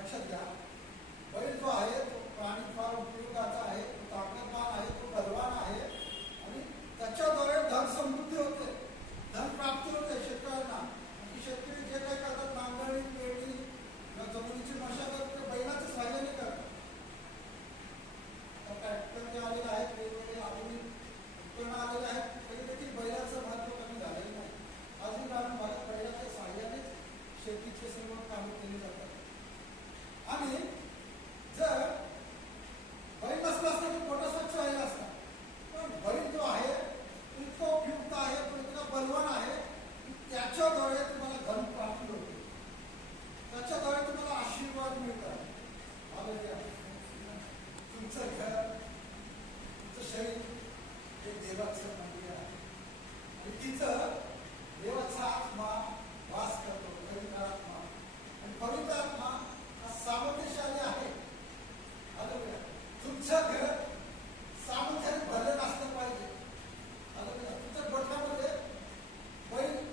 लक्षात घ्या, बैल जो आहे तो प्राणी फार उपयोगाचा आहे, तो ताकदवान आहे, तो बलवान आहे आणि त्याच्याद्वारे धन समृद्धी होते, धन प्राप्ती होते शेतकऱ्यांना. आणि शेतकरी जे काही करतात, नांगरणी, पेरणी, जमिनीची मशागत ते बैलाच्या सहाय्याने करतात. ट्रॅक्टर जे आलेले आहेत, वेगवेगळे आधुनिक उपकरणं आलेले आहेत, तरी देखील बैलाचं महत्त्व कमी झालेलं नाही. अजून ग्रामीण भागात बैलाच्या सहाय्याने शेतीचे सर्व कामे केली जातात. आणि जर बैल नसला असता तर पोटा स्वच्छ राहिला असता, पण बैल जो आहे तो इतका उपयुक्त आहे, तो इतका बलवान आहे की त्याच्याद्वारे तुम्हाला धन प्राप्ती होते, त्याच्याद्वारे तुम्हाला आशीर्वाद मिळतात. तुमचं घर, तुमचं शरीर हे देवाचं मंदिर आहे आणि तिथं देवाचा आत्मा वास करतो, पवित्र आत्मा. आणि पवित्र आत्मा हा सामर्थ्यशाली आहे. तुमचं घर सामर्थ्याने भरलेलं असलं पाहिजे. तुमच्या गोठ्यामध्ये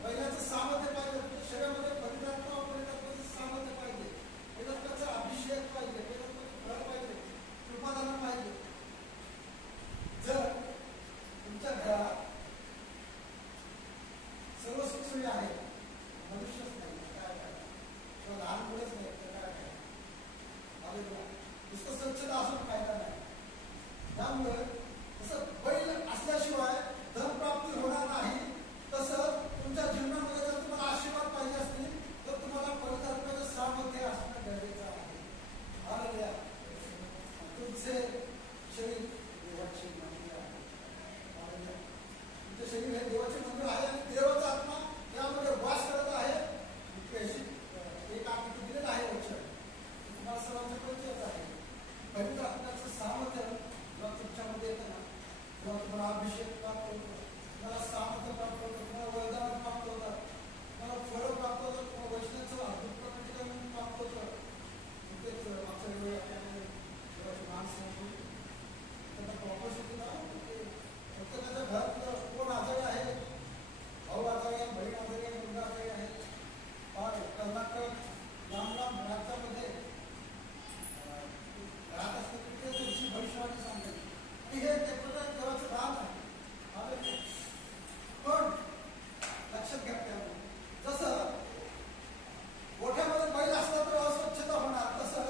बैलाचं सामर्थ्य पाहिजे, तुमच्या शरीरामध्ये पवित्र आत्मा, पवित्र आत्म्याचं सामर्थ्य पाहिजे, पवित्र आत्म्याचा अभिषेक पाहिजे, पवित्र आत्म्याचं फळ पाहिजे, कृपादान पाहिजे. जर तुमच्या घरात सर्व सुखसोयी आहे, मनुष्यच नाही काय काय, किंवा लहान मुलंच नाही तर काय काय, नुसतं स्वच्छता असून फायदा नाही. त्यामुळे तसं बैल असल्याशिवाय धन प्राप्ती होणार नाही. तसं तुमच्या जीवनामध्ये जर तुम्हाला आशीर्वाद पाहिजे असतील तर तुम्हाला पवित्र आत्म्याचं सामर्थ्य असणं गरजेचं आहे. हालेलुया. तुमचे शरीर देवाचे मंदिर आहे. तुमचे शरीर हे देवाचे मंदिर आहे आणि देवाचा आत्मा त्यामध्ये वास करत आहे. एक आकृती दिलेलं आहे वचन, तुम्हाला सर्वांच्या परिचयात आहे. पवित्र आत्म्याचं सामर्थ्य जेव्हा तुमच्यामध्ये येतं ना, तेव्हा तुम्हाला अभिषेक प्राप्त होतो, तुम्हाला सामर्थ्य प्राप्त होतं, तुम्हाला वरदान प्राप्त होतात, तुम्हाला फळं प्राप्त होतात, तुम्हाला वचनाचं अद्भुत प्रकटीकरण प्राप्त होतं. तेच मागच्या वेळी आपल्याकडे देवाची माणसं त्यांना प्रॉपर्टी ना, प्रत्येकाच्या घरात कोण आजारी आहे, भाऊ आजारी आहे, बहीण आजारी आहे, मुलगा आजारी आहे. कर्नाटक लांब लांब राज्यामध्ये राहत असते तिथे त्यांची भविष्यवाणी सांगते आणि हे प्रकार देवाचं काम आहे. पण लक्षात घ्या, जसं गोठ्यामध्ये बैल असला तर अस्वच्छता होणार, तसं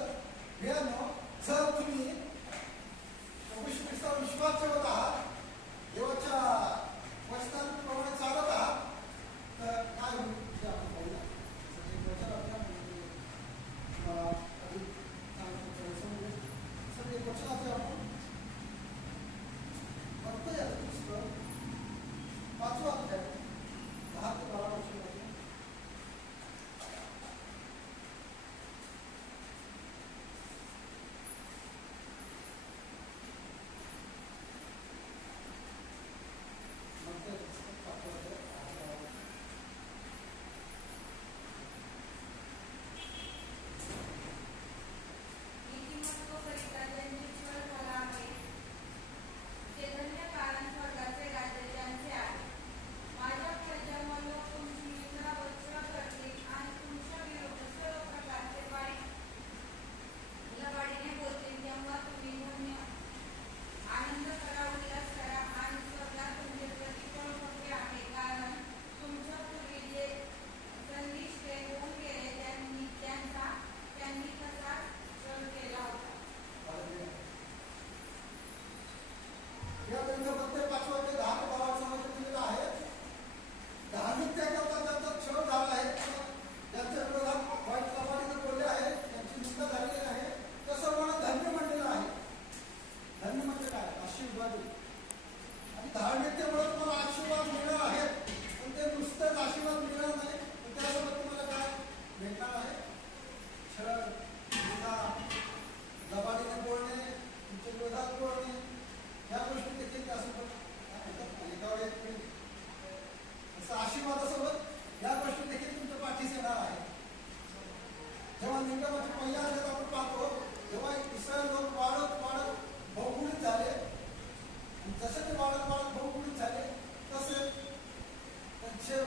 मिळालं जर तुम्ही विश्वास ठेवत आहात, देवाच्या वचनाप्रमाणे चालत आहात, तर काय होईल ते आपण पाहूया. वचन आपल्या वचनाचे आपण बघतोय पुस्तक 5वा अध्याय 10 ते 12 वर्षामध्ये.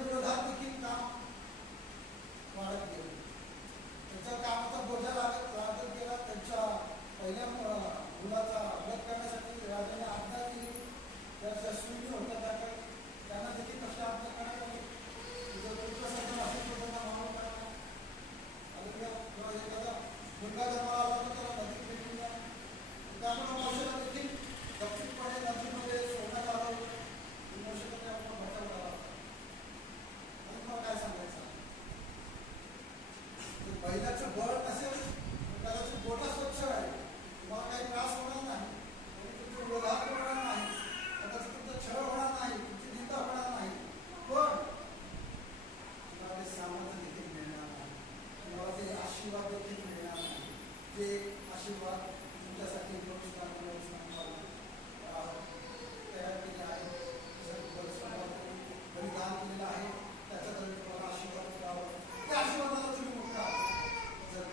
विरोधात देखील काम वाढत गेलं. त्यांच्या कामाचा बोजा लागत बैलाचं बळ नसेल त्याची बोटा स्वच्छ आहे, तुम्हाला काही त्रास होणार नाही, तुमचे वधार होणार नाही, कदाचित तुमचा छळ होणार नाही, तुमची निंदा होणार नाही, पण तुम्हाला ते सामर्थ्य देखील मिळणार नाही, तुम्हाला ते आशीर्वाद देखील मिळणार नाही. ते आशीर्वाद तुमच्यासाठी तयार केले आहे, बलिदान केलेलं आहे, त्याच्याकडे तुम्हाला आशीर्वाद मिळावा, त्या आशीर्वादाला तुम्ही मुक्ता. जर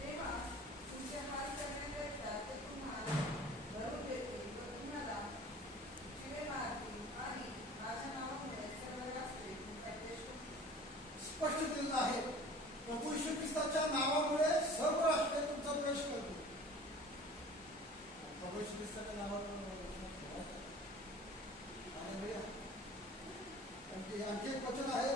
तेव्हा तुमचे हाल करण्याकरिता ते तुम्हाला धरून देतील व तुम्हाला शिवे मारतील आणि माझ्या नावामुळे सर्व राष्ट्रे तुमचा द्वेष करतील. स्पष्ट दिलेलं आहे. प्रभू येशू ख्रिस्ताच्या नावामुळे सर्व राष्ट्रे तुमचा द्वेष करतील. प्रभू येशू ख्रिस्ताच्या नावावर आणखी एक वचन आहे